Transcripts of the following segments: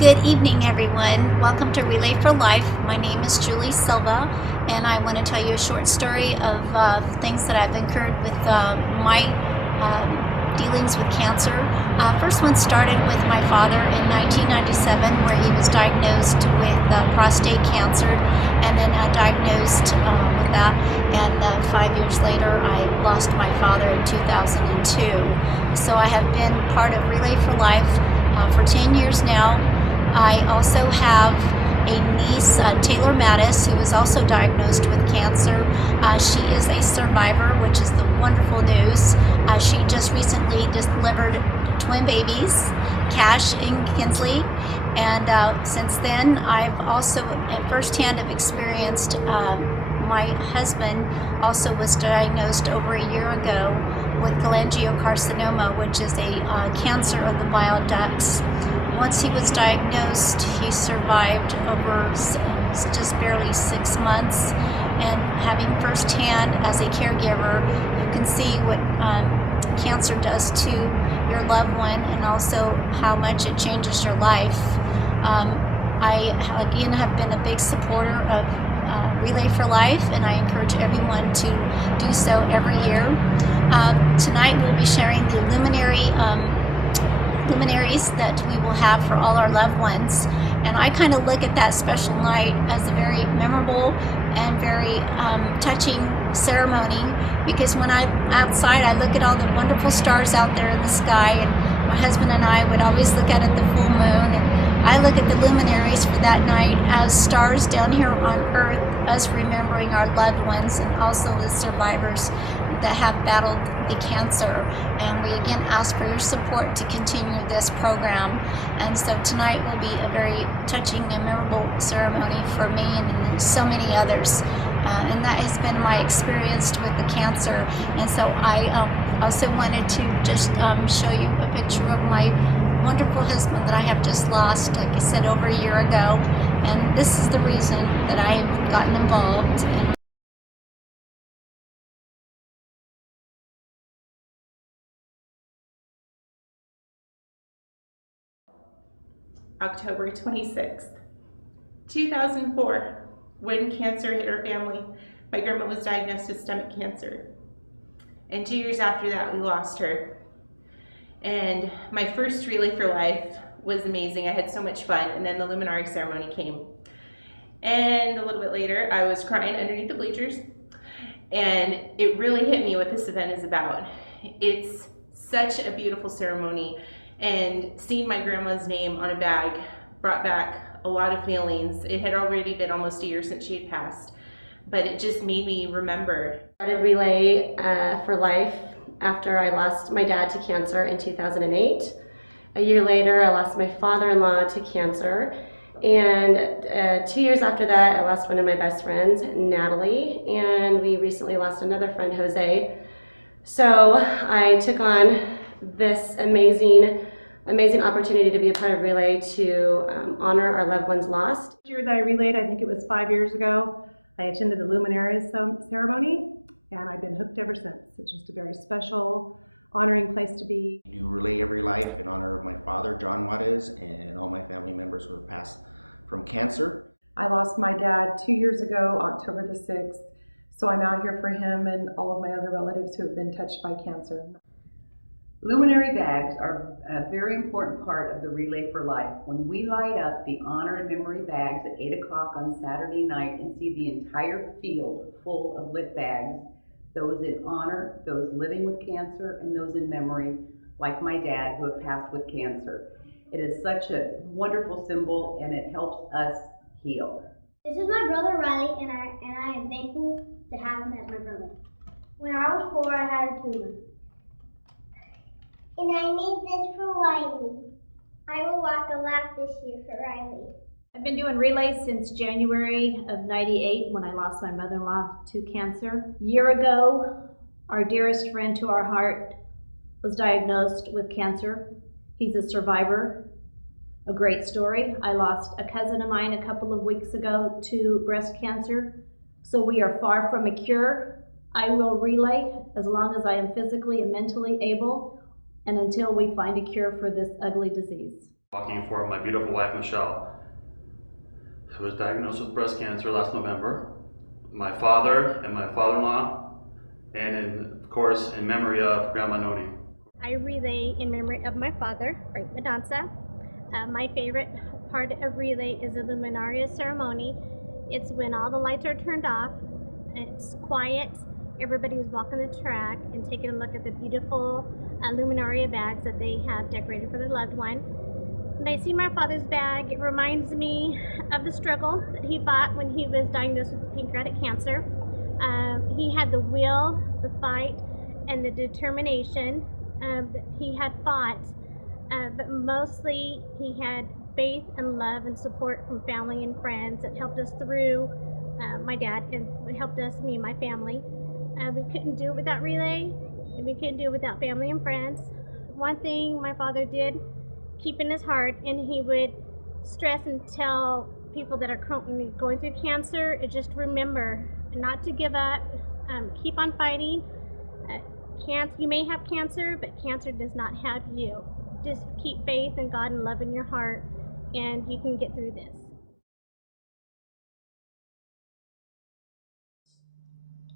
Good evening, everyone. Welcome to Relay for Life. My name is Julie Silva, and I want to tell you a short story of things that I've incurred with my dealings with cancer. First one started with my father in 1997, where he was diagnosed with prostate cancer, and then diagnosed with that. And 5 years later, I lost my father in 2002. So I have been part of Relay for Life for 10 years now. I also have a niece, Taylor Mattis, who is also diagnosed with cancer. She is a survivor, which is the wonderful news. She just recently delivered twin babies, Cash and Kinsley, and since then I've also at firsthand have experienced my husband also was diagnosed over a year ago with cholangiocarcinoma, which is a cancer of the bile ducts. Once he was diagnosed, he survived over just barely 6 months, and having firsthand as a caregiver, you can see what cancer does to your loved one and also how much it changes your life. I again have been a big supporter of Relay for Life, and I encourage everyone to do so every year. Tonight we'll be sharing the luminaries that we will have for all our loved ones, and I kind of look at that special night as a very memorable and very touching ceremony, because when I'm outside I look at all the wonderful stars out there in the sky, and my husband and I would always look at the full moon, and I look at the luminaries for that night as stars down here on earth, us remembering our loved ones and also the survivors that have battled the cancer. And we again ask for your support to continue this program. And so tonight will be a very touching and memorable ceremony for me and so many others. And that has been my experience with the cancer. And so I also wanted to just show you a picture of my wonderful husband that I have just lost, like I said, over a year ago. And this is the reason that I have gotten involved. October 26th, 2004, when cancer hit our family. My grandma was diagnosed with stomach cancer. And 2 years after that, we lost her. And my first Relay for Life was amazing. I had so much fun. And then the Luminari ceremony came. And a little bit later, I was crying underneath the bleachers. And it really hit me what this event is about. It's such a beautiful ceremony. And seeing my grandma's name on a bag brought back a lot of feelings. It had already been almost a year since she had passed, but it just made me remember. I started Relay for Life after I lost my dad to cancer in 2008. A year later, I lost my father-in-law to cancer. And 2 years after that, I lost one of my best friends, Natalie, and we recently lost another friend, Jose. So I took on this amazing opportunity to be a part of Relay to honor our loved ones lost. The year that I relayed, I think it was 5 years ago, I attended the Luminaria ceremony, and I've been hooked ever since. It's just a very special, honoring place to be. I do Relay Every Life in honor of my father, John Juarez, and all my family members who have passed from cancer. I lost my dad 2 years ago, October the 6th, so I'm out here for him and all of my other relatives who have been touched by cancer. Luminary bags are a very important part of the Relay for Life. When we light up the honor and memory bags at 8 o'clock on Saturday night and see the entire field full of lit bags, those in honor, those living with cancer, and those in memory, like my dad who had passed with cancer. It is such a wonderful symbol, and it helps us heal. This is my brother Riley, and I am thankful to have him as my brother. When I was 4, I had a tumor. And I made this for Riley. I will walk a lap this year for Riley. I've been doing relays since January of '98 when I lost my mother-in-law to cancer. A year ago, our dearest friend to our heart was diagnosed with cancer. He's a survivor. A great story. I lost a cousin of mine a couple of weeks ago to breast cancer. So we are far from a cure. I will relay as long as I am physically and mentally able, and until we find a cure for this ugly disease. Walking for my beautiful wife, Michelle, who was diagnosed with breast cancer last November. My father and my father-in-law, and of course, in memory of Grandma Noni. I relay in memory of my father, Frank Medanza. My favorite part of relay is the Luminaria ceremony. It's when all the lights are turned off, it's quiet, everybody's walking the track and taking a look at the beautiful Luminaria bags that they have decorated for their loved one. When I see my father's bag, it reminds me of the struggle that he fought when he was diagnosed with pancreatic cancer. He had the will, the fight, and the determination that he had fought, but mostly he had faith and love and support from family and friends that helped us through. My dad and helped us, me and my family. We couldn't do it without relay, and we couldn't do it without family and friends. One thing my father did keep in his heart, and he would stress and tell people that are currently going through cancer, is just remember not to give up, keep on fighting. You may have cancer, but cancer does not have you. Just keep faith in God and love in your heart, and you can get through this.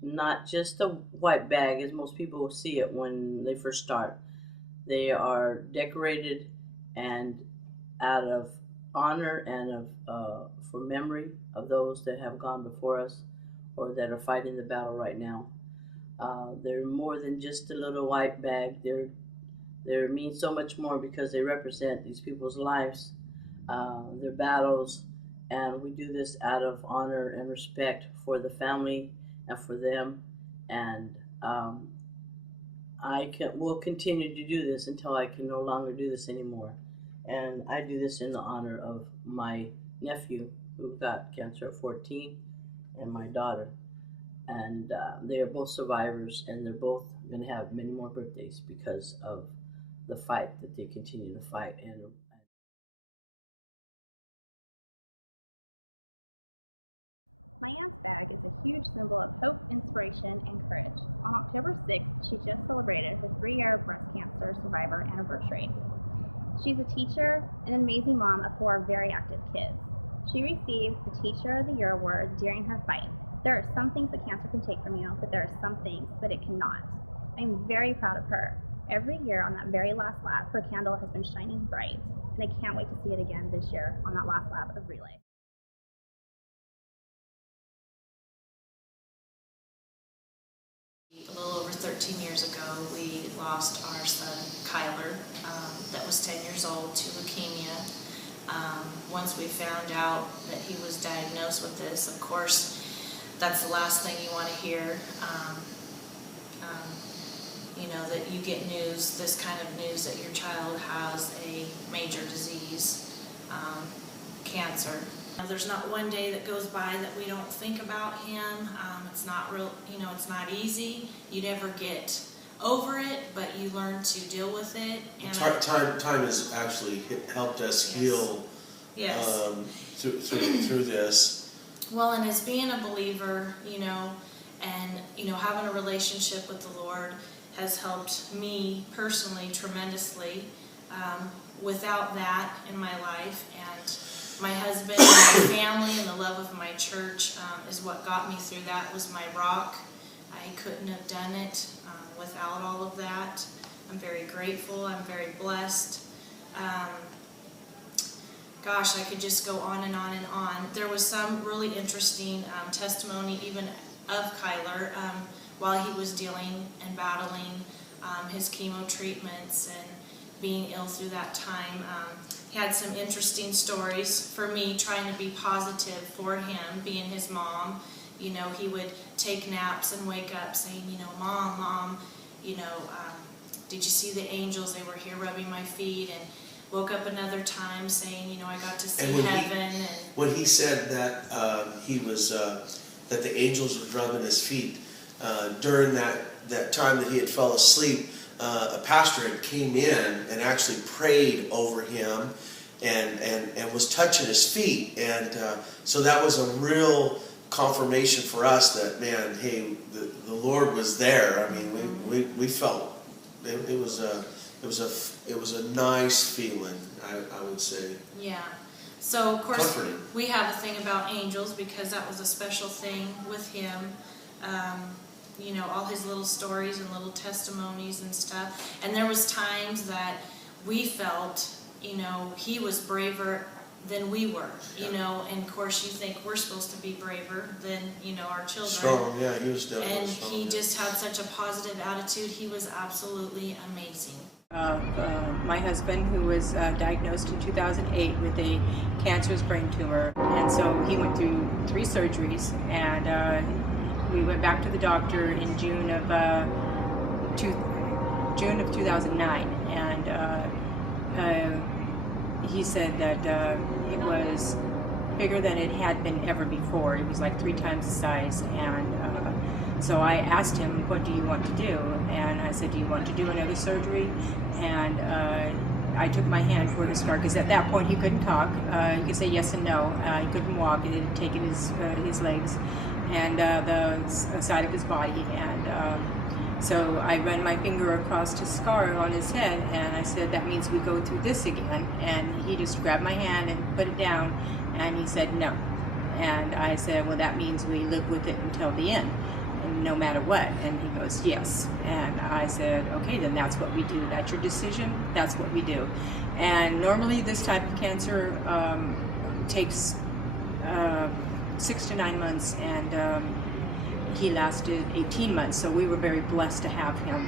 Not just a white bag as most people will see it when they first start. They are decorated and out of honor and for memory of those that have gone before us or that are fighting the battle right now. They're more than just a little white bag. They mean so much more because they represent these people's lives, their battles, and we do this out of honor and respect for the family and for them. And will continue to do this until I can no longer do this anymore. And I do this in the honor of my nephew who got cancer at 14 and my daughter. And they are both survivors, and they're both going to have many more birthdays because of the fight that they continue to fight. And My aunt's bag is a huge symbol of hope, inspiration, and courage. On October 6th, she just celebrated her 3-year breast cancer survivor anniversary. She's a teacher and an amazing mom of 4 very active kids. She received the Teacher of the Year award during her fight. There are some things that cancer can take from you, but there are some things that it cannot. I'm very proud of her. Every year on that very last lap, her candle has been shining bright, and I can't wait to see it again this year on that last lap of relay. A little over 13 years ago, we lost our son, Kyler, that was 10 years old, to leukemia. Once we found out that he was diagnosed with this, of course, that's the last thing you want to hear. You know, that you get news, this kind of news, that your child has a major disease, cancer. There's not one day that goes by that we don't think about him. It's not real, you know, it's not easy. You never get over it, but you learn to deal with it. And time has actually helped us heal through this. Well, and as being a believer, you know, and you know, having a relationship with the Lord has helped me personally tremendously. Without that in my life, and my husband and my family and the love of my church is what got me through that, was my rock. I couldn't have done it without all of that. I'm very grateful. I'm very blessed. Gosh, I could just go on and on and on. There was some really interesting testimony even of Kyler while he was dealing and battling his chemo treatments and being ill through that time. He had some interesting stories for me, trying to be positive for him, being his mom. You know, he would take naps and wake up saying, you know, Mom, you know, did you see the angels? They were here rubbing my feet. And woke up another time saying, you know, I got to see heaven. When he said that that the angels were rubbing his feet, during that time that he had fell asleep, a pastor had came in and actually prayed over him and was touching his feet. And so that was a real confirmation for us that, man, hey, the Lord was there. I mean, we felt it it was a nice feeling, I would say. Yeah. So, of course, Comforting. we have a thing about angels because that was a special thing with him. You know, all his little stories and little testimonies and stuff. And there was times that we felt, you know, he was braver than we were, you know, and of course you think we're supposed to be braver than, you know, our children. Strong, yeah, he was definitely And strong. he just had such a positive attitude. He was absolutely amazing. My husband, who was diagnosed in 2008 with a cancerous brain tumor, and so he went through 3 surgeries, and we went back to the doctor in June of 2009, and he said that it was bigger than it had been ever before. It was like 3 times the size, and so I asked him, what do you want to do? And I said, do you want to do another surgery? And I took my hand toward his scar, because at that point he couldn't talk. He could say yes and no. He couldn't walk. It had taken his legs and the side of his body. And so I ran my finger across his scar on his head, and I said, that means we go through this again. And he just grabbed my hand and put it down, and he said no. And I said, well, that means we live with it until the end, no matter what. And he goes, yes. And I said, okay, then that's what we do. That's your decision. That's what we do. And normally this type of cancer takes 6 to 9 months, and he lasted 18 months. So we were very blessed to have him.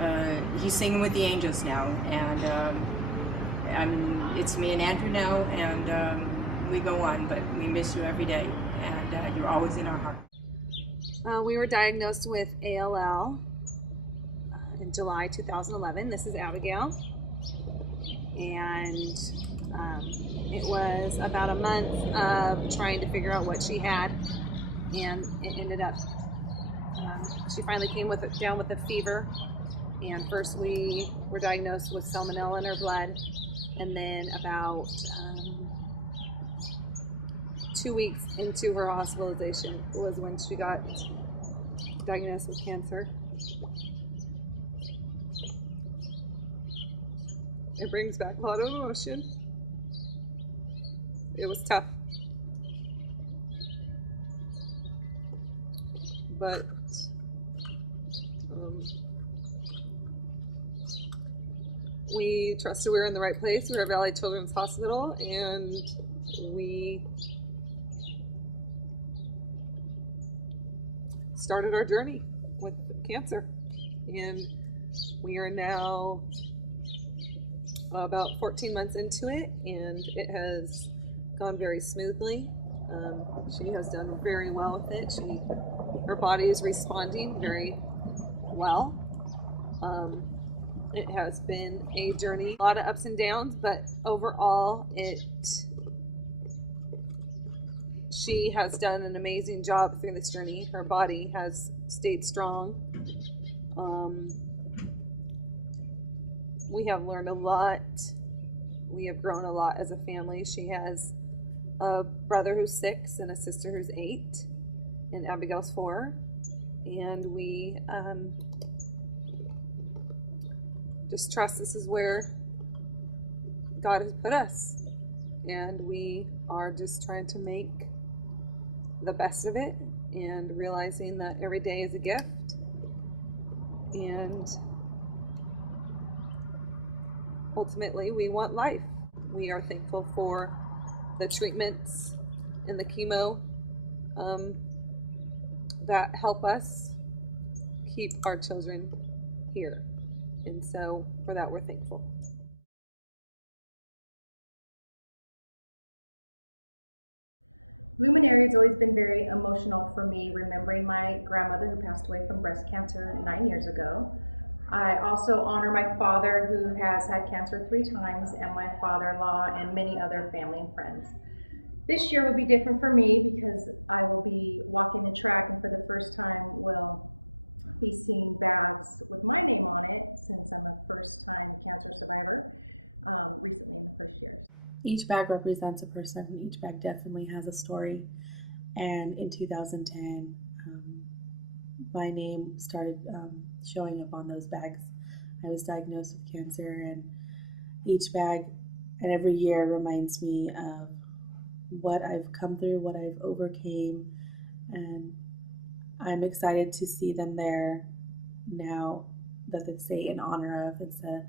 And he's singing with the angels now. And it's me and Andrew now, and we go on, but we miss you every day. And you're always in our heart. We were diagnosed with ALL in July 2011. This is Abigail. And it was about a month of trying to figure out what she had. And it ended up, she finally came down with a fever. And first we were diagnosed with salmonella in her blood. And then about 2 weeks into her hospitalization was when she got diagnosed with cancer. It brings back a lot of emotion. It was tough. But we trusted we were in the right place. We were at Valley Children's Hospital, and we started our journey with cancer. And we are now about 14 months into it, and it has gone very smoothly. She has done very well with it. Her body is responding very well. It has been a journey, a lot of ups and downs, but overall she has done an amazing job through this journey. Her body has stayed strong. We have learned a lot. We have grown a lot as a family. She has a brother who's 6 and a sister who's 8, and Abigail's 4. And we just trust this is where God has put us. And we are just trying to make the best of it, and realizing that every day is a gift. And ultimately, we want life. We are thankful for the treatments and the chemo that help us keep our children here. And so for that, we're thankful. Luminaria has always been very emotional for me, remembering my grandmother who passed away from breast cancer 9 years ago. I also honor my father, who has had cancer 3 times, and my father-in-law and many other family and friends. This year will be different for me because I will be walking the track, and for the first time will be seeing bags with my name on it, since I'm a first-time cancer survivor recently in the first year. Each bag represents a person, and each bag definitely has a story. And in 2010, my name started showing up on those bags. I was diagnosed with cancer, and each bag and every year reminds me of what I've come through, what I've overcame, and I'm excited to see them there now that they say in honor of instead.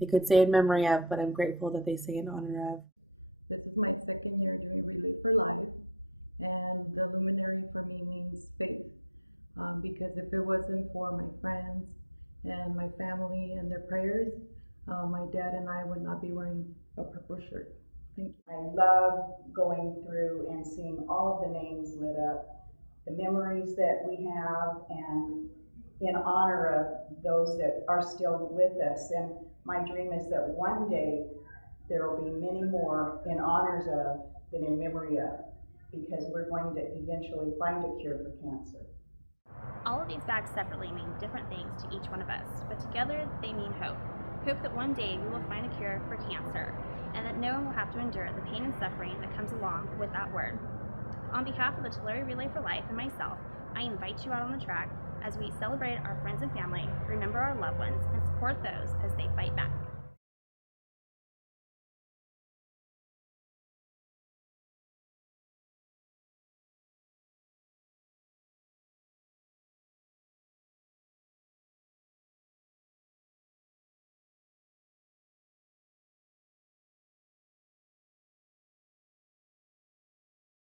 They could say in memory of, but I'm grateful that they say in honor of. This is my second year doing Relay for Life, and the luminary for me means faith, because if it wasn't for my friends and my family and their prayers, my dad and I would not be wearing a purple shirt. Thank you. I love going through and seeing all of the names lit up, the memories that we have, and in honor of those that are still with us. And my dream is that one day there will be many more in honors of than in memory of, because we're going to eventually find a cure for cancer. All of these bags separately mean different things to each one of us, but together they mean hope. Hope that one day we will find a cure for cancer, and that no one will have to endure the pain and suffering that comes along with that word. On behalf of the Tulare Relay for Life and myself, I invite you out on the track as we celebrate our friends and family, remember our loved ones, and support those as they fight back.